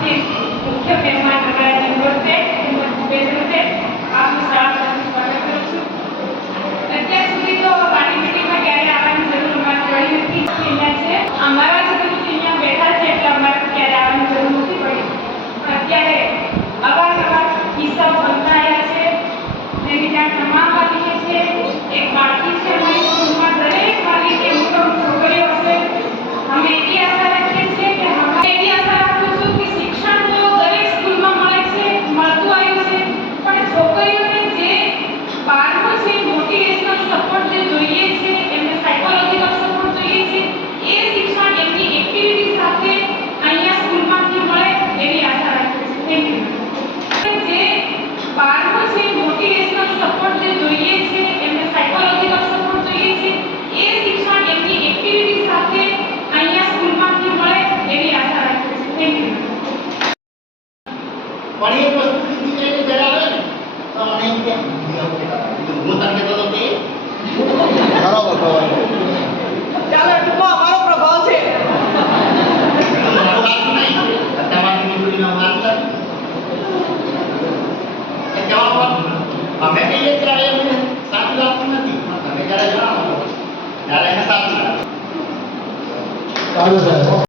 ઉપસ્થિત મુખ્ય મહેમાન અમારા નિંદોર છે તેમજ ભૂપેન્દ્ર છે આપનું શાળામાં સ્વાગત કરું છું. અત્યાર સુધી તો પાર્ટી મીટિંગમાં ક્યારે આવવાની જરૂર અમારે પડી નથી. અહીંયા છે અમારા જ અહીંયા બેઠા છે એટલે અમારે ક્યારે આવવાની જરૂર નથી પડી. પણ અત્યારે અવારનવાર કિસ્સાઓ બનતા આવ્યા છે જેની જાણ તમામ વાલીએ છે. એક બાળકી છે અમારી સ્કૂલમાં દરેક વાલી કે મોટો છોકરીઓ હશે. અમે એવી આશા રાખીએ છીએ કે એવી આશા રાખું છું કે શિક્ષણ તો દરેક સ્કૂલમાં મળે છે, મળતું આવ્યું છે, પણ છોકરીઓને જે બહારનો છે મોટિવેશનલ સપોર્ટ જે જોઈએ છે, એમને સાયકોલોજીકલ સપોર્ટ જોઈએ છે, એ શિક્ષણ એમની એક્ટિવિટી સાથે અહીંયા સ્કૂલમાંથી મળે એવી આશા રાખીએ છીએ. Thank you. જે બહારનો છે મોટિવેશનલ સપોર્ટ જે જોઈએ છે, એમને સાયકોલોજીકલ સપોર્ટ જોઈએ છે, એ શિક્ષણ એમની એક્ટિવિટી સાથે અહીંયા સ્કૂલમાંથી મળે એવી આશા રાખીએ છીએ. Thank you. પણ એક વસ્તુ બીજી જઈને જણાવે ને તો મને એમ કે હું તને કહેતો હતો કે બરાબર બરાબર ચાલો ટૂંકમાં અમારો પ્રભાવ છે. મારો વાત નહીં તમારી નીકળીનો વાત કર એ જવાબ અમે કહીએ ત્યારે એમને સાચું લાગતું નથી પણ તમે જ્યારે જણાવો ત્યારે એને સાચું લાગે. સારું સાહેબ.